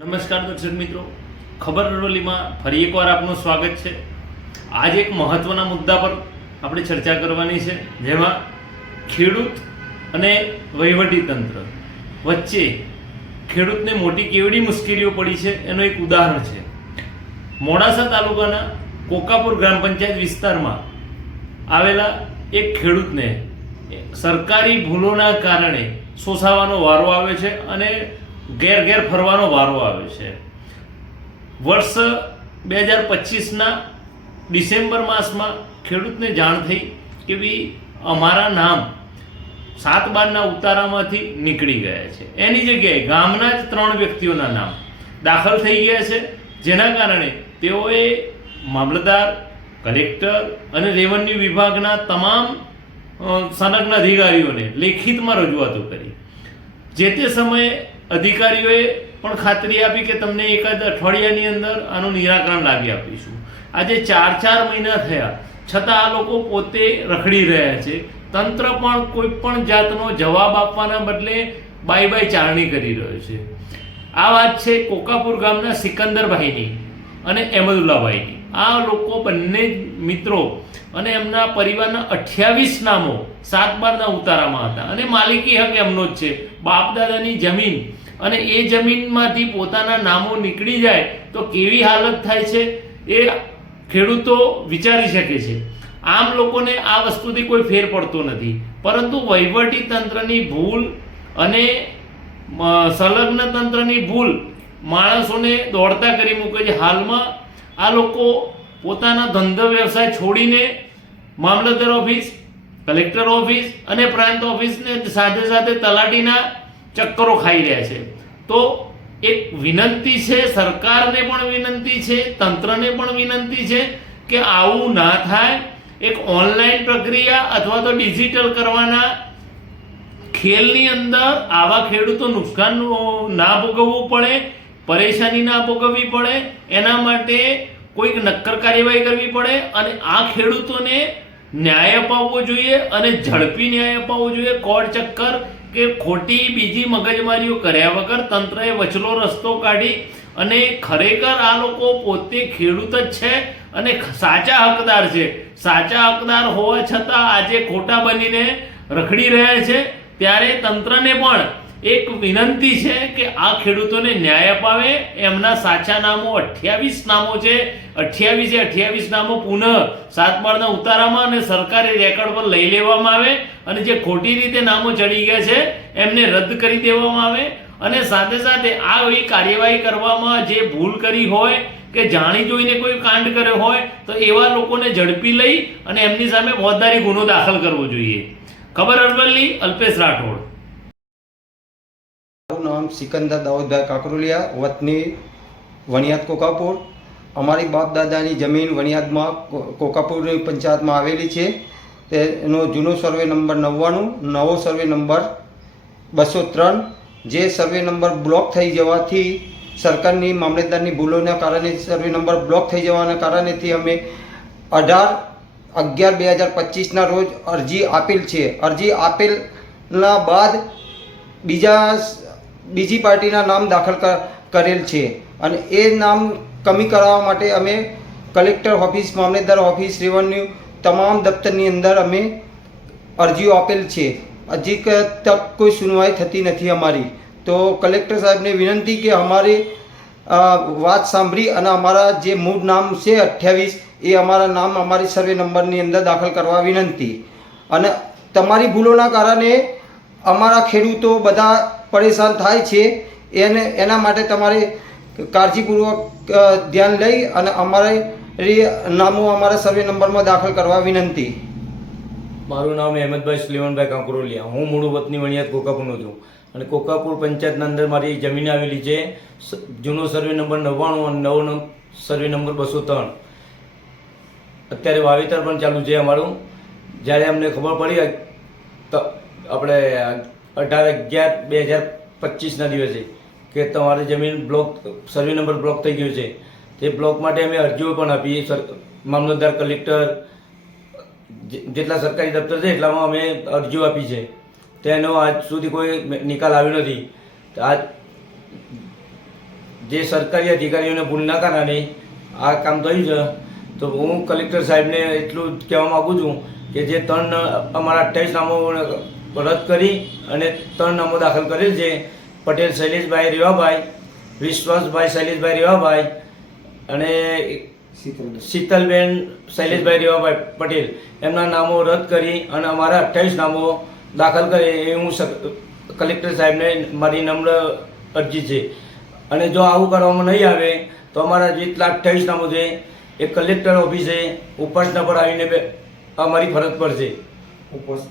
નમસ્કાર દર્શક મિત્રો. ખબર રરોલીમાં ફરી એકવાર આપનું સ્વાગત છે. આજ એક મહત્વના મુદ્દા પર આપણે ચર્ચા કરવાની છે, જેમાં ખેડૂત અને વહીવટી તંત્ર વચ્ચે ખેડૂતને મોટી કેવડી મુશ્કેલીઓ પડી છે, એનું એક ઉદાહરણ છે. મોડાસા તાલુકાના કોકાપુર ગ્રામ પંચાયત વિસ્તારમાં આવેલા એક ખેડૂતને સરકારી ભૂલોના કારણે સોસાવાનો વારો આવે છે અને ઘેર ઘેર ફરવાનો વારો આવે છે. વર્ષ બે હજાર પચીસના ડિસેમ્બર માસમાં ખેડૂતને જાણ થઈ કે ભાઈ અમારા નામ સાત બારના ઉતારામાંથી નીકળી ગયા છે. એની જગ્યાએ ગામના જ ત્રણ વ્યક્તિઓના નામ દાખલ થઈ ગયા છે. જેના કારણે તેઓએ મામલતદાર, કલેક્ટર અને રેવન્યુ વિભાગના તમામ સંલગ્ન અધિકારીઓને લેખિતમાં રજૂઆતો કરી. જે તે સમયે અધિકારીઓએ પણ ખાતરી આપી કે તમને એકાદ અઠવાડિયાની અંદર આનું નિરાકરણ લાવી આપીશું. આજે ચાર ચાર મહિના થયા. છતાં આ લોકો પોતે રખડી રહ્યા છે. તંત્ર પણ કોઈ પણ જાતનો જવાબ આપવાના બદલે બાય બાય ચારણી કરી રહ્યો છે. આ વાત છે કોકાપુર ગામના સિકંદરભાઈની અને અહેમદુલ્લાભાઈની. આ લોકો બંને મિત્રો અને એમના પરિવારના અઠ્યાવીસ નામો સાત બારના ઉતારામાં હતા. અને માલિકી હક એમનો જ છે. બાપ દાદાની જમીન અને એ જમીનમાંથી પોતાના નામો નીકળી જાય તો કેવી હાલત થાય છે એ ખેડૂતો વિચારી શકે છે. આમ લોકોને આ વસ્તુથી કોઈ ફેર પડતો નથી. પરંતુ વહીવટી તંત્રની ભૂલ અને સંલગ્ન તંત્રની ભૂલ માણસોને દોડતા કરી મૂકે છે. હાલમાં આ લોકો પોતાના ધંધો વ્યવસાય છોડીને મામલતદાર ઓફિસ, કલેક્ટર ઓફિસ અને પ્રાંત ઓફિસને સાથે સાથે તલાટીના ચક્કરો ખાઈ રહ્યા છે. તો એક વિનંતી છે, સરકારને પણ વિનંતી છે, તંત્રને પણ વિનંતી છે કે આવું ના થાય. એક ઓનલાઈન પ્રક્રિયા અથવા તો ડિજિટલ કરવાના ખેલની અંદર આવા ખેડૂતો નુકસાન ના ભોગવવું પડે. પરેશાની ના ભોગવવી પડે, એના માટે કોઈક નક્કર કાર્યવાહી કરવી પડે અને આ ખેડૂતોને ન્યાય અપાવવો જોઈએ અને ઝડપી ન્યાય અપાવવો જોઈએ. કોર્ટ ચક્કર કે ખોટી બીજી મગજમારીઓ કર્યા વગર તંત્રએ વચલો રસ્તો કાઢી અને ખરેખર આ લોકો પોતે ખેડૂત જ છે અને સાચા હકદાર છે. સાચા હકદાર હોવા છતાં આજે ખોટા બનીને રખડી રહ્યા છે. ત્યારે તંત્રને પણ એક વિનંતી છે કે આ ખેડૂતોને ન્યાય અપાવે. એમના સાચા નામો, અઠ્યાવીસ નામો છે. અઠ્યાવીસે અઠ્યાવીસ નામો પુનઃ સાતમાળના ઉતારામાં અને સરકારી રેકોર્ડ પર લઈ લેવામાં આવે અને જે ખોટી રીતે નામો ચડી ગયા છે, એમને રદ કરી દેવામાં આવે. અને સાથે સાથે આ એવી કાર્યવાહી કરવામાં જે ભૂલ કરી હોય કે જાણી જોઈને કોઈ કાંડ કર્યો હોય, તો એવા લોકોને ઝડપી લઈ અને એમની સામે ફોજદારી ગુનો દાખલ કરવો જોઈએ. ખબર અરવલ્લી, અલ્પેશ રાઠોડ. નામ સિકંદર દાઉદભાઈ કાકરોલિયા, વતની વણિયાદ કોકાપુર. અમારી બાપ દાદાની જમીન વણિયાદમાં કોકાપુરની પંચાયતમાં આવેલી છે. તેનો જૂનો સર્વે નંબર નવ્વાણું, નવો સર્વે નંબર બસો ત્રણ જે સર્વે નંબર બ્લોક થઈ જવાથી સરકારની મામલતદારની ભૂલોના કારણે સર્વે નંબર બ્લોક થઈ જવાના કારણેથી અમે અઢાર અગિયાર બે હજાર પચીસના રોજ અરજી આપેલ છે. અરજી આપેલના બાદ બીજા બીજી પાર્ટીના નામ દાખલ કરેલ છે. અને એ નામ કમી કરાવવા માટે અમે કલેક્ટર ઓફિસ મામલતદાર ઓફિસ, રેવન્યુ તમામ દફતરની અંદર અમે અરજીઓ આપેલ છે. હજી તક કોઈ સુનવાઈ થતી નથી અમારી. તો કલેક્ટર સાહેબને વિનંતી કે અમારી વાત સાંભળી અને અમારા જે મૂળ નામ છે અઠ્યાવીસ, એ અમારા નામ અમારી સર્વે નંબરની અંદર દાખલ કરવા વિનંતી. અને તમારી ભૂલોના કારણે અમારા ખેડૂતો બધા પરેશાન થાય છે, એને, એના માટે તમારે કાળજીપૂર્વક ધ્યાન લઈ અને અમારે નામું અમારા સર્વે નંબરમાં દાખલ કરવા વિનંતી. મારું નામ અહેમદભાઈ સુલેમનભાઈ કાંકરોલિયા. હું મૂળ વતની વણિયાદ કોકાપુરનો છું. અને કોકાપુર પંચાયતના અંદર મારી જમીન આવેલી છે. જૂનો સર્વે નંબર નવ્વાણું અને નવો સર્વે નંબર બસો ત્રણ. અત્યારે વાવેતર પણ ચાલુ છે અમારું. જ્યારે અમને ખબર પડી આપણે અઢાર અગિયાર બે હજાર પચીસના દિવસે કે તમારી જમીન બ્લોક સર્વે નંબર બ્લોક થઈ ગયો છે. તે બ્લોક માટે અમે અરજીઓ પણ આપી સર, મામલતદાર કલેક્ટર જેટલા સરકારી દફતર છે એટલામાં અમે અરજીઓ આપી છે. તેનો આજ સુધી કોઈ નિકાલ આવ્યો નથી. આજ જે સરકારી અધિકારીઓને ભૂલના કારણે આ કામ થયું છે, તો હું કલેક્ટર સાહેબને એટલું જ કહેવા માગું છું કે જે ત્રણ, અમારા અઠ્યાવીસ નામો રદ કરી અને ત્રણ નામો દાખલ કરેલ છે. પટેલ શૈલેષભાઈ રેવાભાઈ વિશ્વાસભાઈ શૈલેષભાઈ રેવાભાઈ અને શીતલબેન. શૈલેષભાઈ રેવાભાઈ પટેલ. એમના નામો રદ કરી અને અમારા અઠ્યાવીસ નામો દાખલ કરે એ હું કલેક્ટર સાહેબને મારી નમ્ર અરજી છે. અને જો આવું કરવામાં નહીં આવે તો અમારા જેટલા અઠ્યાવીસ નામો છે એ કલેક્ટર ઓફિસે ઉપાસના પર આવીને અમારી ફરજ પડશે ઉપવાસ